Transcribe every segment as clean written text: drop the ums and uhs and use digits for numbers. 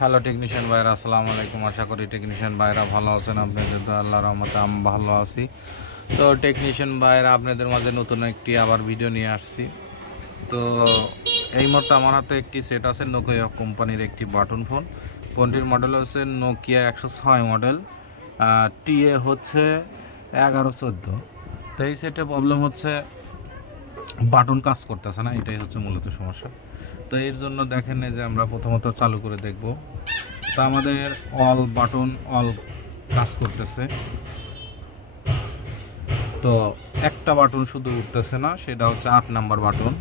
Hello technician ভাইরা, আসসালামু আলাইকুম। আশা করি টেকনিশিয়ান ভাইরা ভালো আছেন। আপনাদের তো আল্লাহর রহমতে আমি ভালো আছি। তো টেকনিশিয়ান ভাইরা, আপনাদের মাঝে নতুন একটি আবার ভিডিও নিয়ে আসছি। তো এই মুহূর্তে আমার হাতে একটি সেট আছে নোকিয়া কোম্পানির একটি বাটন ফোন। ফোনটির মডেল হচ্ছে নোকিয়া 106 মডেল, টিএ হচ্ছে 1114। তো এই সেটে প্রবলেম হচ্ছে বাটন কাজ করতেছে না, এটাই হচ্ছে মূলত সমস্যা। তো এর জন্য দেখেন যে আমরা প্রথমত চালু করে দেখব। তো আমাদের অল বাটন অল কাজ করতেছে, তো একটা বাটন শুধু উঠতেছে না, সেটা হচ্ছে 8 নাম্বার বাটন।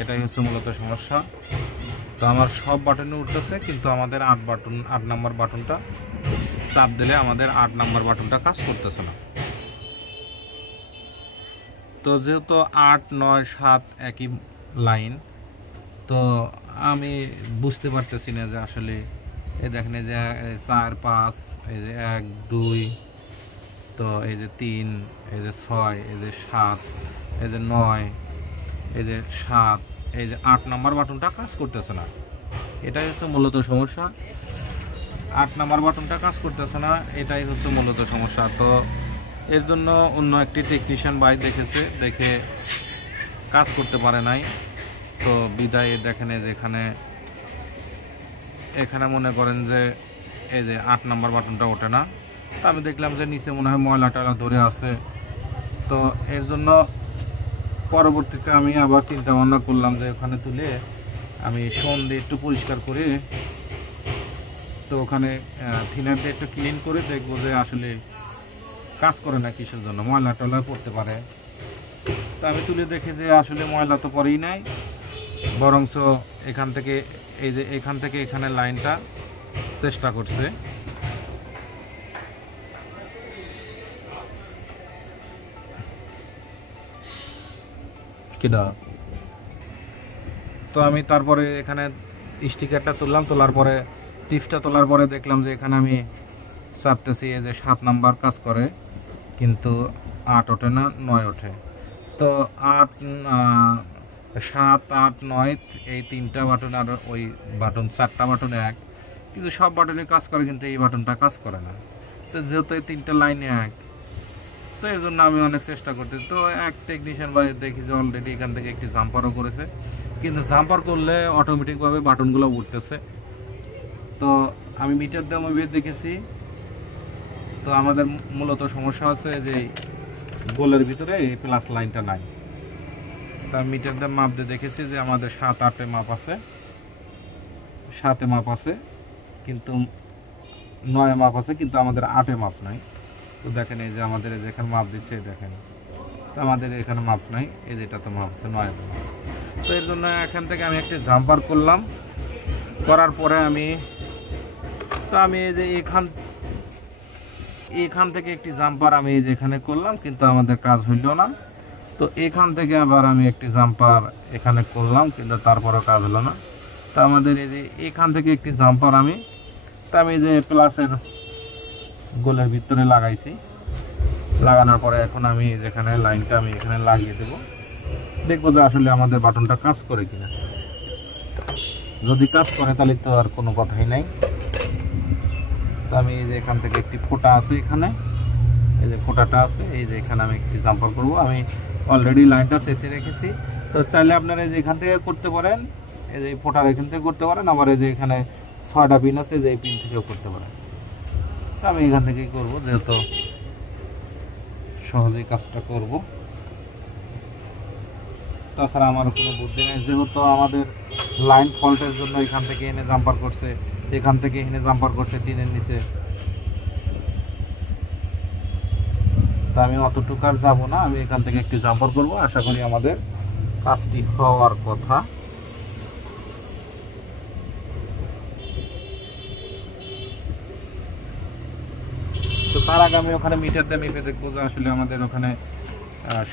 এটাই হচ্ছে মূলত সমস্যা। তো আমার সব বাটনে উঠতেছে, কিন্তু আমাদের 8 নাম্বার বাটনটা চাপ দিলে আমাদের 8 নাম্বার বাটনটা কাজ করতেছে না। তো যেহেতু 8, 9, 7 একই লাইন, তো আমি বুঝতে পারতেছি না যে আসলে এই দেখেন এই যে 4, 5, এই যে 1, 2, তো এই যে 3, এই যে 6, এই যে 7, এই যে 9, এই যে 7, এই যে 8 নাম্বার বাটনটা কাজ করতেছে না। এটাই হচ্ছে মূলত সমস্যা। 8 নাম্বার বাটনটা কাজ করতেছে না, এটাই হচ্ছে মূলত সমস্যা। তো এর জন্য অন্য একটি টেকনিশিয়ান ভাই দেখে কাজ করতে পারে নাই। তো বিদায় দেখেন এখানে মনে করেন যে এই যে 8 নাম্বার বাটনটা ওঠে না। তো আমি দেখলাম যে নিচে মনে হয় ময়লা টয়লা ধরে আছে। তো এর জন্য পরবর্তীতে আমি আবার চিন্তা ভাবনা করলাম যে ওখানে তুলে আমি শোন দিয়ে একটু পরিষ্কার করে, তো ওখানে থিনার দিয়ে একটু ক্লিন করে দেখবো যে আসলে কাজ করে না কিসের জন্য, ময়লা টয়লা পড়তে পারে। তো আমি তুলে দেখি যে আসলে ময়লা তো পড়েই নাই, বরঞ্চ এখান থেকে এখানে লাইনটা চেষ্টা করছে। কিনা তো আমি তারপরে এখানে স্টিকারটা তোলার পরে টিপসটা তোলার পরে দেখলাম যে এখানে আমি চাপতেছি এই যে 7 নাম্বার কাজ করে, কিন্তু 8 ওঠে না, 9 ওঠে। তো 8, 7, 8, 9 এই 3টা বাটন আর ওই বাটন 4টা বাটনে এক, কিন্তু সব বাটনে কাজ করে, কিন্তু এই বাটনটা কাজ করে না। তো যেহেতু এই 3টা লাইনে এক, তো এর জন্য আমি অনেক চেষ্টা করছি। তো এক টেকনিশিয়ান ভাই দেখি যে অলরেডি এখান থেকে একটি জাম্পারও করেছে, কিন্তু জাম্পার করলে অটোমেটিকভাবে বাটনগুলো উঠতেছে। তো আমি মিটার দিয়ে আমি দেখেছি, তো আমাদের মূলত সমস্যা হচ্ছে যে গোলের ভিতরে এই প্লাস লাইনটা নাই। তা মিটার দিয়ে মাপ দিয়ে দেখেছি যে আমাদের 7, 8-এ মাপ আছে, 7-এ মাপ আছে, কিন্তু 9-এ মাপ আছে, কিন্তু আমাদের 8-এ মাপ নাই। তো দেখেন এই যে আমাদের যেখানে মাপ দিচ্ছে দেখেন, তো আমাদের এখানে মাপ নাই, এই যেটা তো মাপ আছে 9-এ। তো এর জন্য এখান থেকে আমি একটি জাম্পার করলাম। করার পরে আমি এই যে এখান থেকে একটি জাম্পার আমি এই যে এখানে করলাম, কিন্তু আমাদের কাজ হইল না। তো এখান থেকে আবার আমি একটি জাম্পার এখানে করলাম, কিন্তু তারপরেও কাজ হলো না। তো আমাদের এই যে এখান থেকে একটি জাম্পার আমি এই যে প্লাসের গোলের ভিতরে লাগাইছি। লাগানোর পরে এখন আমি যেখানে লাইনটা আমি এখানে লাগিয়ে দেব, দেখবো যে আসলে আমাদের বাটনটা কাজ করে কিনা। যদি কাজ করে তাহলে তো আর কোনো কথাই নাই। তো আমি এই যে এখান থেকে একটি ফোঁটা আছে, এখানে এই যে ফোঁটাটা আছে, এই যে এখানে আমি একটি জাম্পার করব। আমি অলরেডি লাইনটা চেঁচে রেখেছি। তো চাইলে আপনারা এই যে এখান থেকে করতে পারেন, এই যে ফোঁটার এখান থেকে করতে পারেন, আবার এই যে এখানে 6টা পিন আছে, যে এই পিন থেকেও করতে পারেন। তো আমি এখান থেকেই করব, যেহেতু সহজেই কাজটা করব। তাছাড়া আমার কোনো বুদ্ধি নেই, যেহেতু আমাদের লাইন ফল্টের জন্য এখান থেকে এনে জাম্পার করছে, এখান থেকে এনে জাম্পার করছে টিনের নিচে। তা আমি অতটুকু আর যাবো না, আমি এখান থেকে একটু জাম্পার করবো। আশা করি আমাদের কাজটি হওয়ার কথা। তো তার আগে আমি ওখানে মিটার দিয়ে মেপে দেখবো যে আসলে আমাদের ওখানে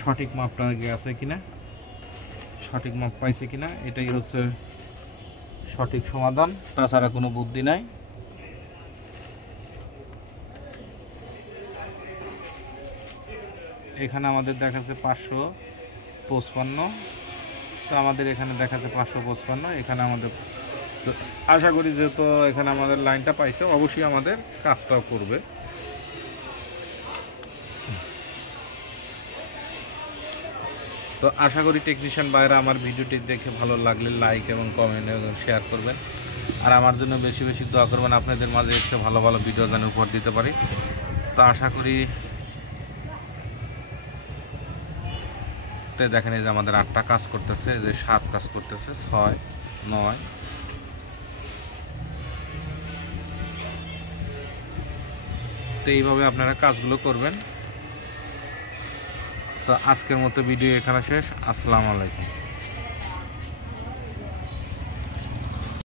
সঠিক মাপটা আছে কিনা, সঠিক মাপ পাইছে কিনা। এটাই হচ্ছে সঠিক সমাধান, তাছাড়া কোনো বুদ্ধি নাই। এখানে আমাদের দেখাচ্ছে 555, তো আমাদের এখানে দেখাচ্ছে 555, এখানে আমাদের তো আশা করি যেহেতু এখানে আমাদের লাইনটা পাইছে, অবশ্যই আমাদের কাজটাও করবে। তো আশা করি টেকনিশিয়ান ভাইরা আমার ভিডিওটি দেখে ভালো লাগলে লাইক এবং কমেন্ট এবং শেয়ার করবেন, আর আমার জন্য বেশি বেশি দোয়া করবেন, আপনাদের মাঝে এসে ভালো ভালো ভিডিও যেন উপহার দিতে পারি। তো আশা করি দেখেন এই যে আমাদের 8টা কাজ করতেছে, যে 7 কাজ করতেছে, 6, 9। তো এইভাবে আপনারা কাজগুলো করবেন। তো আজকের মতো ভিডিও এখানে শেষ। আসসালামু আলাইকুম।